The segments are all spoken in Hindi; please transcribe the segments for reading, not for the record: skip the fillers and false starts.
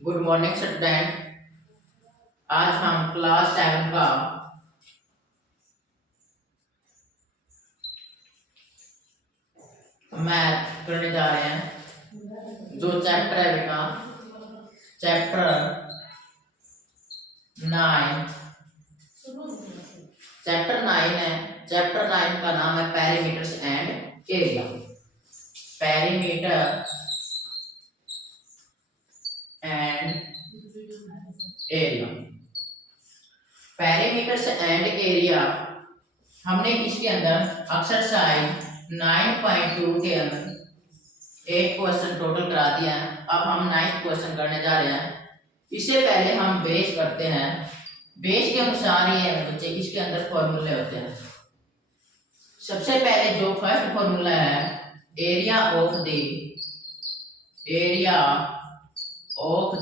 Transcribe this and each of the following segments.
Good morning student. आज हम क्लास 7 का मैथ करने जा रहे हैं। जो चैप्टर है बेटा चैप्टर 9 है। चैप्टर 9 का नाम है parameters and area. Parameter and area. Parameters and area हमने इसके अंदर एक्सरसाइज 9.2 के अंदर 8 क्वेश्चन टोटल करा दिया है। अब हम 9th क्वेश्चन करने जा रहे हैं। इससे पहले हम बेस करते हैं। बेस के अनुसार ये बच्चे इसके अंदर फॉर्मूले होते हैं। सबसे पहले जो फर्स्ट फॉर्मूला है एरिया ऑफ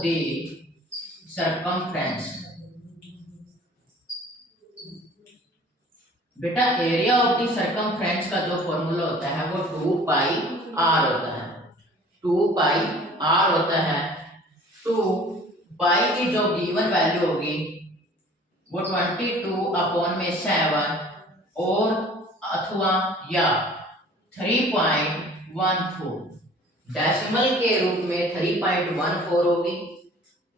द सर्कमफ्रेंस। बेटा एरिया ऑफ द सर्कमफ्रेंस का जो फॉर्मूला होता है वो 2 पाई r होता है। 2 पाई r होता है। 2 पाई की जो गिवन वैल्यू होगी वो 22/7 और अथवा या 3.14 डेसिमल के रूप में 3.14 होगी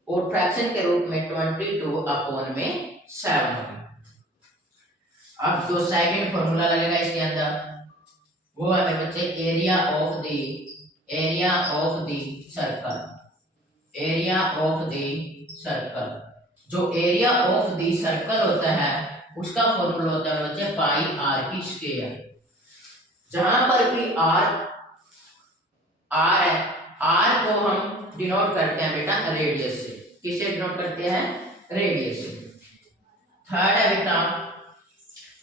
और फ्रैक्शन के रूप में 22/7 होगी। अब जो सेकंड फॉर्मूला लगेगा इसके अंदर वो है मेरे बच्चे area of the circle. Area of the circle जो एरिया ऑफ द सर्कल होता है उसका फॉर्मूला होता है बच्चे पाई आर की स्क्वायर। जहां पर भी आर है, आर को हम डिनोट करते हैं बेटा रेडियस से। किससे डिनोट करते हैं? रेडियस से। थर्ड है बेटा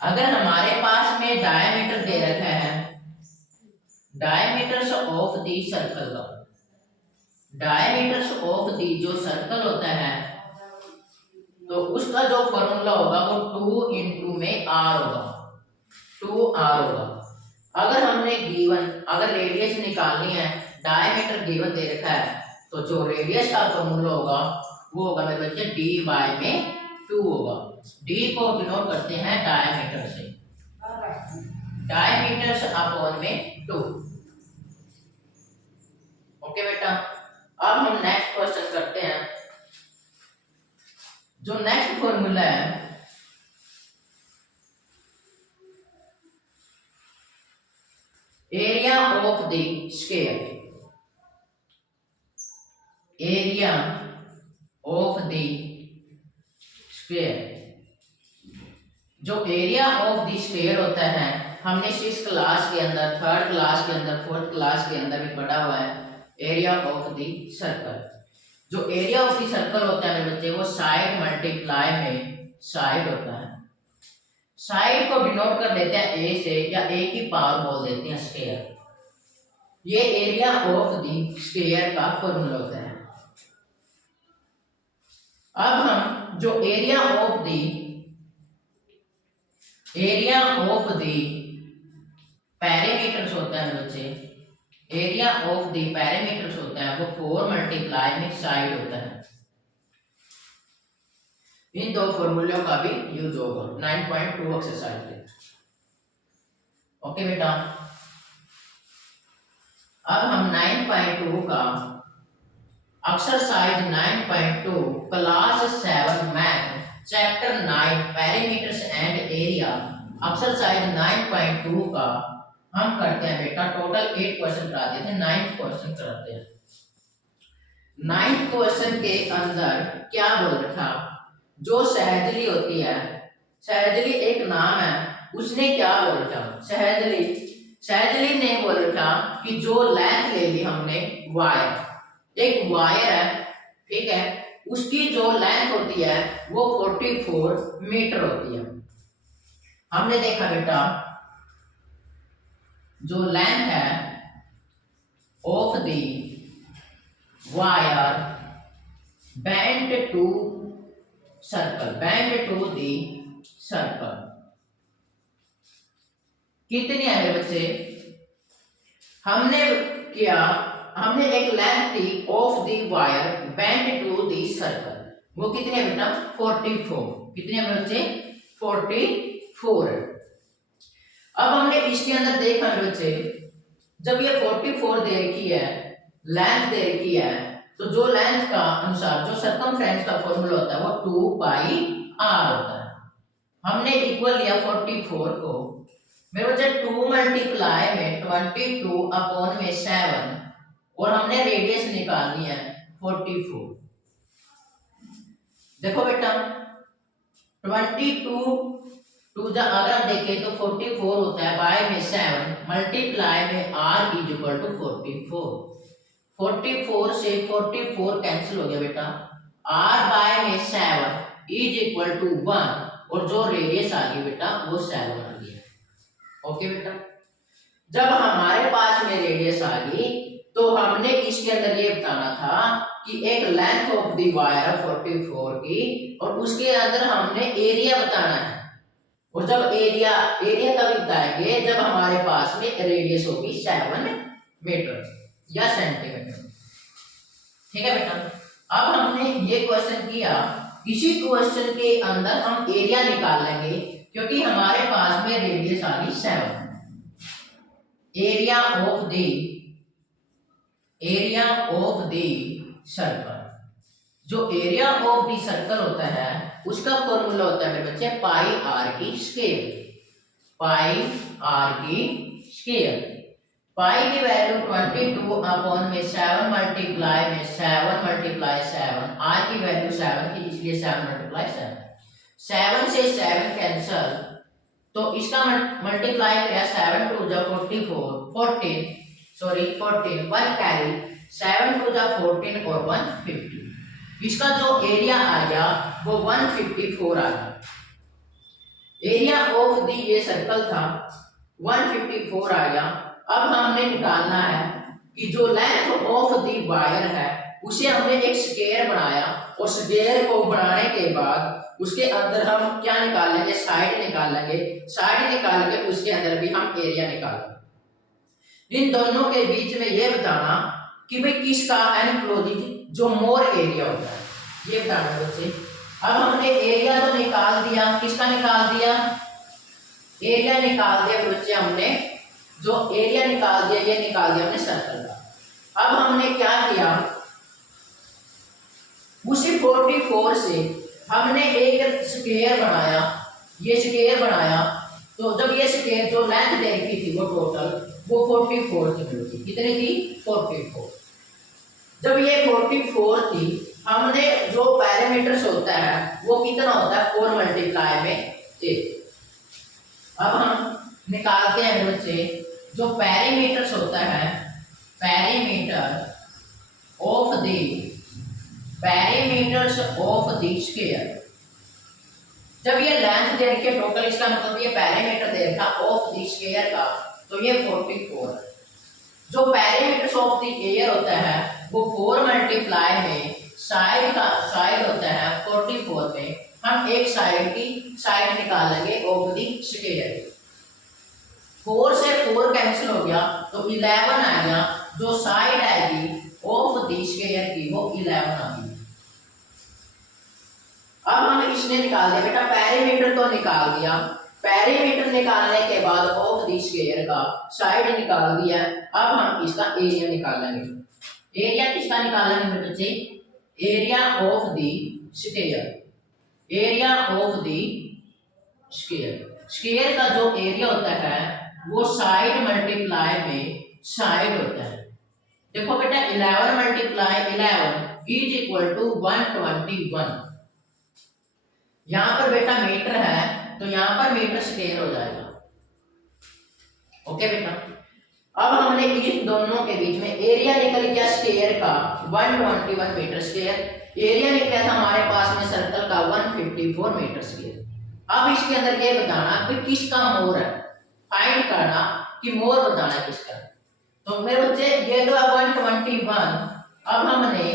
अगर हमारे पास में डायमीटर दे रखा है, डायमीटर्स ऑफ द सर्कल का, डायमीटर्स ऑफ द जो सर्कल होता है तो उसका जो फॉर्मूला होगा वो 2 इंटू में r होगा। 2r होगा। अगर हमने गिवन अगर रेडियस निकालनी है, डायमीटर गिवन दे रखा है तो जो रेडियस का फॉर्मूला होगा वो होगा मेरे बच्चे dy में 2 होगा। d को डिनोट करते हैं डायमीटर से। डायमीटर्स अपॉन में 2। ओके बेटा। अब हम नेक्स्ट क्वेश्चन करते हैं। जो नेक्स्ट फॉर्मूला है area of the square. Area of the square जो एरिया ऑफ द स्क्वायर होता है हमने 6th क्लास के अंदर, 3rd क्लास के अंदर, 4th क्लास के अंदर भी पढ़ा हुआ है। एरिया ऑफ द सर्कल जो एरिया ऑफ द सर्कल होता है मेरे बच्चे वो साइड मल्टीप्लाई में साइड होता है। साइड को डिनोट कर देते हैं a से या a की पावर बोल देते हैं स्क्वायर। ये एरिया ऑफ द स्क्वायर का फॉर्मूला होता है। अब हम जो एरिया ऑफ द पैरामीटर्स होता है बच्चे, एरिया ऑफ द पैरामीटर्स होता है वो 4 मल्टीप्लाई में साइड होता है। इन दो फॉर्मूलों का भी यूज होगा 9.2 एक्सरसाइज में। ओके बेटा। अब हम 9.2 का exercise 9.2 class 7 math chapter 9 parameters and area exercise 9.2 का हम करते हैं बेटा। टोटल 8 क्वेश्चन करा दिए थे, 9th क्वेश्चन कराते हैं। 9th क्वेश्चन के अंदर क्या बोल रखा, जो सहेजली होती है, सहेजली एक नाम है, उसने क्या बोल रखा, सहेजली ने बोल रखा कि जो लेंथ ले ली हमने वायर, एक वायर है, ठीक है, उसकी जो लेंथ होती है वो 44 मीटर होती है। हमने देखा बेटा जो लेंथ है of the wire bend to circle, bend to the circle कितनी है मेरे बच्चे? हमने एक लेंथ थी of the the wire bend to the circle, वो कितने बेटा 44, कितने बच्चे 44। अब हमने इसके अंदर देखा बच्चे, जब ये 44 दे रखी है, लेंथ दे रखी है, तो जो लेंथ का अनुसार जो सर्कमफ्रेंस का फॉर्मूला होता है वो 2 पाई r होता है। हमने इक्वल लिया 44 को, मेरे बच्चे 2 मल्टीप्लाई में 22 अपॉन में 7 और हमने रेडियस निकालनी है 44। देखो बेटा 22 टू द अगर देखें तो 44 होता है, बाय में 7 मल्टीप्लाई में r इज इक्वल टू 44। 44 से 44 कैंसिल हो गया बेटा, r बाय में 7 इज इक्वल टू 1 और जो रेडियस आ गई बेटा वो 7 आ गया। ओके बेटा, जब हमारे पास में रेडियस आ गई तो हमने इसके अंदर ये बताना था कि एक लेंथ ऑफ द वायर 44 की और उसके अंदर हमने एरिया बताना है, और जब एरिया तब बताएंगे जब हमारे पास में रेडियस होगी 7 मीटर या सेंटीमीटर। ठीक है बेटा, अब हमने ये क्वेश्चन किया, इसी क्वेश्चन के अंदर हम एरिया निकाल लेंगे क्योंकि हमारे पास में रेडियस आ गई 7। एरिया ऑफ द सर्कल, जो एरिया ऑफ द सर्कल होता है उसका फॉर्मूला होता है मेरे बच्चे पाई आर की स्केयर। पाई आर की स्केयर, पाई की वैल्यू 22 अपॉन में 7 मल्टीप्लाई में 7 मल्टीप्लाई 7, आर की वैल्यू 7 की इसलिए 7 मल्टीप्लाई 7, 7 से 7 कैंसल, तो इसका मल्टीप्लाई किया 7 टू जा 14 1 कैरी 7 टू जा 14 और 150, इसका जो एरिया आया वो 154 आ गया। एरिया ऑफ द ये सर्कल था 154 आ गया। अब हमने निकालना है कि जो लेंथ ऑफ द वायर है उसे हमने एक स्क्वायर बनाया, और स्क्वायर को बनाने के बाद उसके अंदर हम क्या निकाल लेंगे, साइड निकाल लेंगे, साइड निकाल के उसके अंदर भी हम एरिया निकालेंगे। इन दोनों के बीच में ये बताना कि भाई किसका एनक्लोज जो मोर एरिया होता है, ये बताना बच्चे। अब हमने एरिया तो निकाल दिया, किसका निकाल दिया, एरिया निकाल दिया बच्चे हमने, जो एरिया निकाल दिया ये निकाल दिया हमने सर्कल का। अब हमने क्या किया, उसी 44 से हमने एक स्क्वायर बनाया, ये स्क्वायर बनाया, तो जब ये स्क्वायर जो लेंथ दे रखी थी वो टोटल वो 44 थी, कितनी थी 44। जब ये 44 थी, हमने जो पैरामीटर्स होता है वो कितना होता है 4 मल्टीप्लाई में 8। अब हम निकालते हैं बच्चे जो पैरामीटर्स होता है, पैरामीटर्स ऑफ द स्क्वायर। जब ये लेंथ दे रखी है टोटल, इसका मतलब ये पैरामीटर दे रखा ऑफ द स्क्वायर का, तो ये 44 है। जो पैरामीटर्स ऑफ द एयर होता है वो 4 मल्टीप्लाई में साइड का साइड होता है 44 में, हम एक साइड की साइड निकाल लेंगे ऑफ द स्क्वायर। 4 से 4 कैंसिल हो गया तो 11 आएगा, जो साइड आएगी ऑफ द स्क्वायर की वो 11 आ गई। अब हम इसने निकाल दिया बेटा, पैरामीटर तो निकाल दिया, पैरामीटर निकालने के बाद ऑफ द स्क्वायर का साइड निकाल दिया। अब हम इसका एरिया निकालेंगे। एरिया किसका निकालेंगे मेरे बच्चे, area of the square. Area of the square, square का जो एरिया होता है वो साइड मल्टीप्लाई में साइड होता है। देखो बेटा 11 मल्टीप्लाई 11 इज इक्वल टू 121। यहाँ पर बेटा मीटर है तो यहाँ पर मीटर स्क्वायर हो जाएगा। ओके बेटा, अब हमने इन दोनों के बीच में एरिया निकल गया स्क्वायर का 121 मीटर स्क्वायर, एरिया निकला था हमारे पास में सर्कल का 154 मीटर स्क्वायर। अब इसके अंदर ये बताना कि किसका मोर है, फाइंड करना कि मोर बताना किसका। तो मेरे बच्चे ये तो 121, अब हमने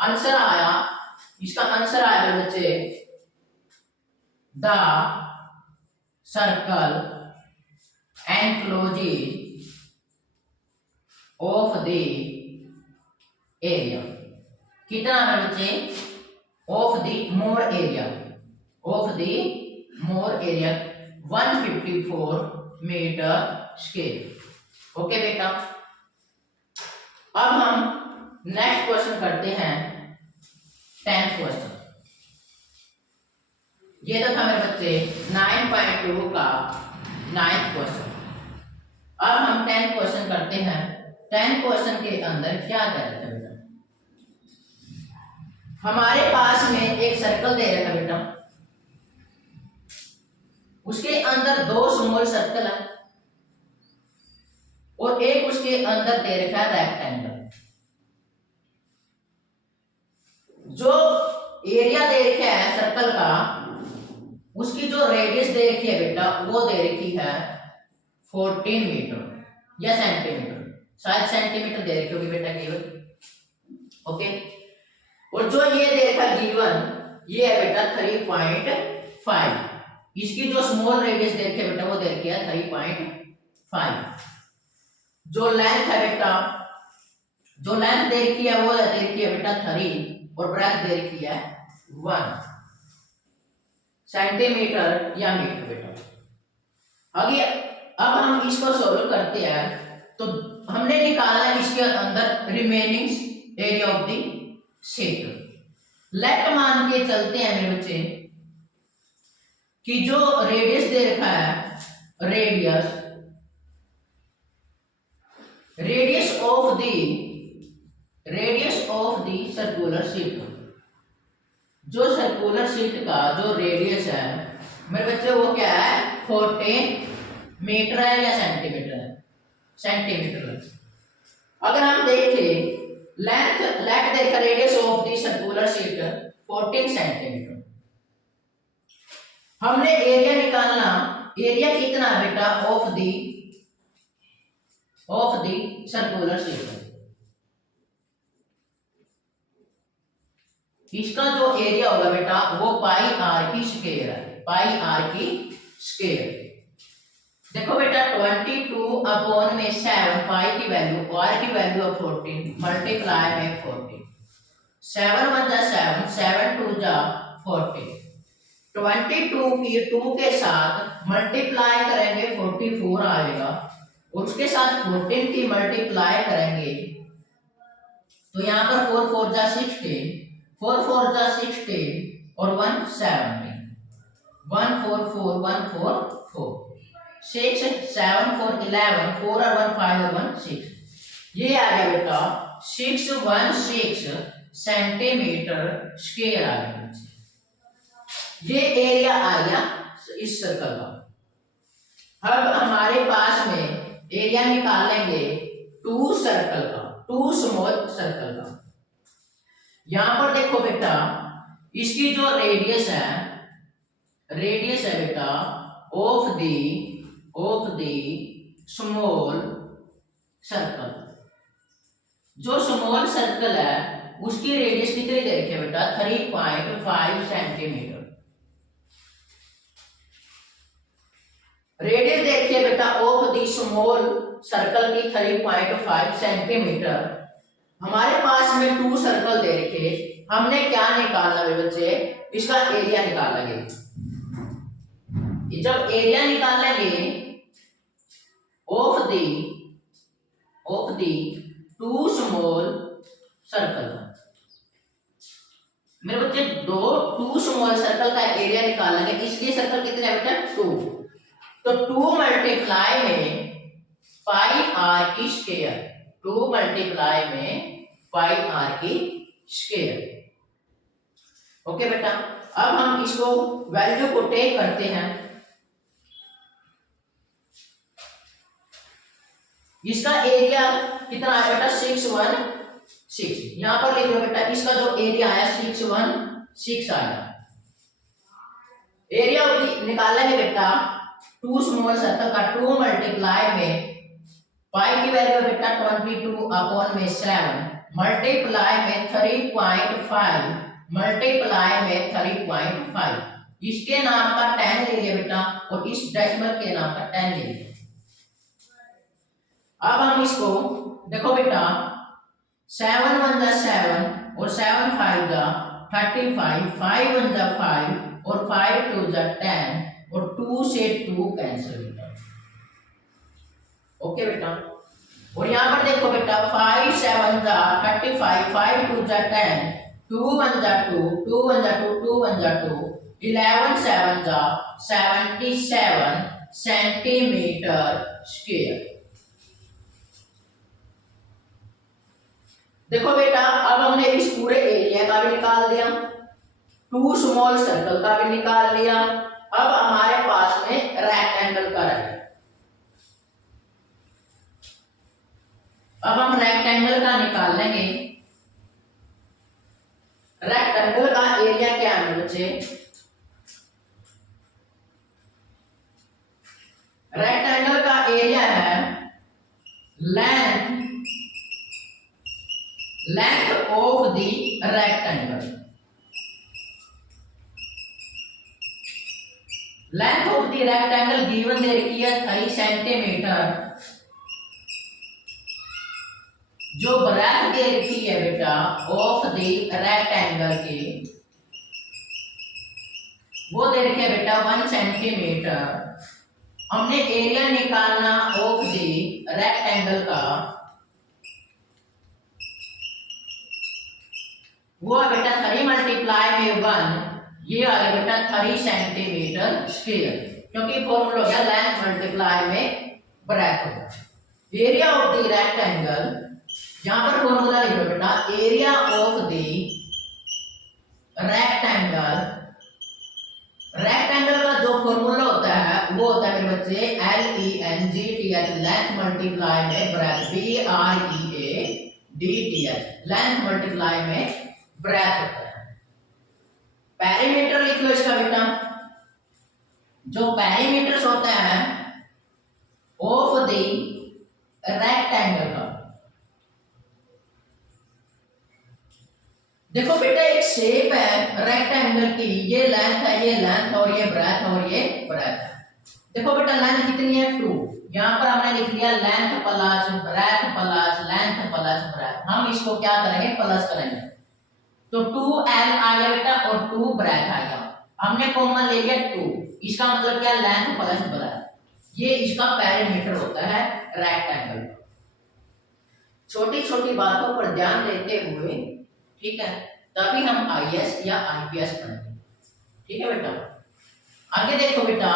आंसर आया, इसका आंसर आया मेरे बच्चे the circle encloses of the area. कितना है बच्चे, of the more area, of the more area 154 meter square. Okay बेटा, अब हम नेक्स्ट क्वेश्चन करते हैं 10th क्वेश्चन। ये तो था मेरे बच्चे 9.2 का 9th क्वेश्चन। अब हम 10th क्वेश्चन करते हैं। 10th क्वेश्चन के अंदर क्या कह रहा है बेटा, हमारे पास में एक सर्कल दे रखा है बेटा, उसके अंदर दो स्मॉल सर्कल है और एक उसके अंदर दे रखा है रेक्टेंगल। जो एरिया दे रखा है सर्कल का, उसकी जो रेडियस दे रखी है बेटा वो दे रखी है 14 मीटर या सेंटीमीटर, शायद सेंटीमीटर दे रखी होगी बेटा केवल। ओके, और जो ये दे रखा गिवन ये है बेटा 3.5। इसकी जो स्मॉल रेडियस दे रखी है बेटा वो दे रखी है 3.5। जो लेंथ है बेटा, जो लेंथ दे रखी है वो दे रखी है बेटा 3 और ब्रेथ दे रखी है 1 सेंटीमीटर या मीटर बेटा। आगे अब हम इसको सॉल्व करते हैं तो हमने निकाला है इसके अंदर remaining area of the sector. Let मान के चलते हैं मेरे बच्चे कि जो रेडियस दे रखा है, radius of the circular sheet, जो सर्कुलर शीट का जो रेडियस है मेरे बच्चे वो क्या है 14 मीटर है या सेंटीमीटर है, सेंटीमीटर। अगर हम देखें लेंथ देखा radius of the circular sheet 14 centimetre. हमने एरिया निकालना, एरिया कितना है बेटा ऑफ द सर्कुलर शीट। इसका जो एरिया होगा बेटा वो पाई आर की स्क्वायर है, पाई आर की स्क्वायर। देखो बेटा 22 अपॉन में 7 पाई की वैल्यू, आर की वैल्यू है 14 मल्टीप्लाई में 14, 7 1 जा 7, 7 2 जा 14। 22 की 2 के साथ मल्टीप्लाई करेंगे 44 आएगा और उसके साथ 14 की मल्टीप्लाई करेंगे तो यहाँ पर 4 4 जा 16, 4 4 जा 16 और 1 17, 1 4 4 1 4 4, 6 7 4 11, 4 और 1 5 और 1 6। ये आ गया बेटा 616 सेंटीमीटर स्क्वायर आ गया। ये एरिया आ गया इस सर्कल का। अब हमारे पास में एरिया निकालेंगे 2 सर्कल का, 2 स्मॉल सर्कल का। यहां पर देखो बेटा इसकी जो रेडियस है बेटा ऑफ द स्मॉल सर्कल। जो स्मॉल सर्कल है उसकी रेडियस कितनी दे रखी है बेटा 3.5 सेंटीमीटर। रेडियस देखिए बेटा ऑफ द स्मॉल सर्कल की 3.5 सेंटीमीटर। हमारे पास में 2 सर्कल दे रखे, हमने क्या निकालना है बच्चे, इसका एरिया निकालेंगे। जब एरिया निकालेंगे ऑफ द 2 स्मॉल सर्कल, मेरे बच्चे 2 स्मॉल सर्कल का एरिया निकालेंगे। इसलिए सर्कल कितने है बेटा 2, तो 2 मल्टीप्लाई में पाई आर की स्क्वायर, 2 मल्टीप्लाई में पाई आर की स्क्वायर। ओके बेटा, अब हम इसको वैल्यू को टेक करते हैं। इसका एरिया कितना है बेटा 616, यहां पर लिख लो बेटा इसका जो एरिया आया 616 आया। एरिया निकालेंगे बेटा 2 स्मॉल सर्कल का 2 मल्टीप्लाई में पाई की वैल्यू बेटा 22 अपॉन में 7 मल्टीप्लाई में 3.5 मल्टीप्लाई में 3.5। इसके नाम का 10 ले लिया बेटा और इस डेसिमल के नाम का 10 ले लिया। अब हम इसको देखो बेटा 7 1 जा 7 और 7 35, 5 1 जा 5 और 5 2 जा 10 और 2 से 2 कैंसिल बेटा। ओके बेटा। और यहाँ पर देखो बेटा 5 7 जा 35, 5 2 जा 10, 2 1 जा 2, 2 1 जा 2, 2 1 जा 2, 11 7 जा 77 सेंटीमीटर स्क्वायर। देखो बेटा अब हमने इस पूरे एरिया का भी निकाल दिया, 2 स्मॉल सर्कल का भी निकाल लिया। अब हमारे पास में रेक्टेंगल का रह गया। अब हम रेक्टेंगल का निकाल लेंगे। रेक्टेंगल का एरिया क्या है बच्चे? रेक्टेंगल का एरिया है length of the rectangle. Length of the rectangle given दे रखी है 3 सेंटीमीटर। जो ब्रेथ दे रखी है बेटा ऑफ द रेक्टेंगल की, वो दे रखी है बेटा 1 सेंटीमीटर। हमने एरिया निकालना ऑफ द रेक्टेंगल का, वो है बेटा 3 मल्टीप्लाई में 1, ये आ गया बेटा 3 सेंटीमीटर स्क्वायर, क्योंकि फॉर्मूला हो गया लेंथ मल्टीप्लाई में ब्रेथ होगा। एरिया ऑफ द रेक्टेंगल, यहां पर फॉर्मूला लिखो बेटा area of the rectangle. Rectangle का जो फॉर्मूला होता है वो होता है मेरे बच्चे LENGTH, लेंथ मल्टीप्लाई में ब्रेथ, BREADTH, लेंथ मल्टीप्लाई में ब्रेथ होता है। पेरीमीटर लिख लो इसका बेटा। जो पेरीमीटर्स होता है ऑफ द रेक्टेंगल का, देखो बेटा एक शेप है रेक्टेंगल की, ये लेंथ है, ये लेंथ और ये ब्रेथ और ये ब्रेथ है। देखो बेटा लेंथ कितनी है 2, यहाँ पर हमने लिख लिया length plus breadth plus length plus breadth. हम इसको क्या करेंगे प्लस करेंगे, तो 2L आ गया बेटा और 2 ब्रेथ आ गया। हमने कॉमन ले लिया 2, इसका मतलब क्या लेंथ प्लस ब्रेथ। ये इसका पेरीमीटर होता है रेक्टेंगल। छोटी छोटी बातों पर ध्यान देते हुए, ठीक है, तभी हम आईएएस या आईपीएस पढ़ेंगे। ठीक है बेटा। आगे देखो बेटा,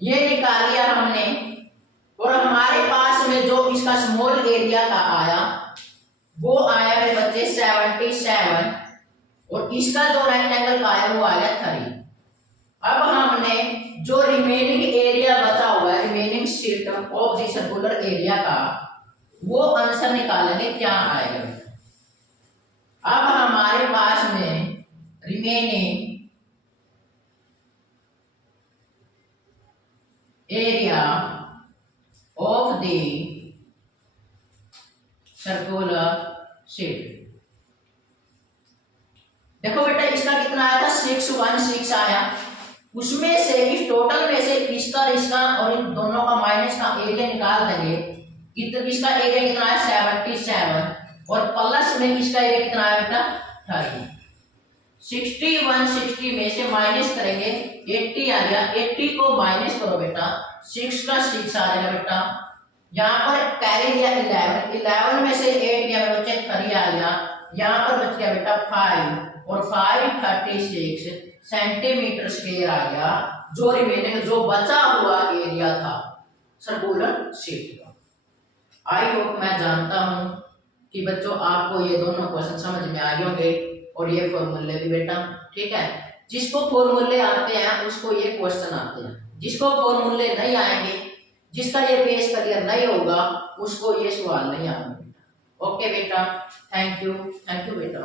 ये निकाल लिया हमने और हमारे पास में जो इसका स्मॉल एरिया का आया वो आया मेरे बच्चे 77 और इसका जो रेक्टेंगल का आया वो आया 3। अब हमने जो रिमेनिंग एरिया बचा हुआ है, remaining sheet of the circular area का, वो आंसर निकालेंगे क्या आएगा। अब हमारे पास में remaining area of the circular sheet, देखो बेटा इसका कितना आया था 616 आया। उसमें से इस टोटल में से इसका और इन दोनों का माइनस का एरिया निकाल देंगे। इसका एरिया कितना है 77 और प्लस में इसका एरिया कितना है बेटा 30। 61 में से माइनस करेंगे 80 आ गया। 80 को माइनस करो बेटा, 6 का 6 आ जाएगा बेटा। यहाँ पर कैरी दिया 11 में से 8 गया बच्चे 3 आ गया। यहाँ पर बच गया बेटा 5 और 5 36 सेंटीमीटर स्क्वायर आ गया, जो रिमेनिंग जो बचा हुआ एरिया था सर्कुलर शीट का। आई होप मैं जानता हूं कि बच्चों आपको ये दोनों क्वेश्चन समझ में आ गए होंगे और ये फॉर्मूले भी बेटा, ठीक है। जिसको फॉर्मूले आते हैं उसको ये क्वेश्चन आते हैं, जिसको फॉर्मूले नहीं आएंगे, जिसका ये बेस क्लियर नहीं होगा, उसको ये सवाल नहीं आएंगे। ओके बेटा, थैंक यू बेटा।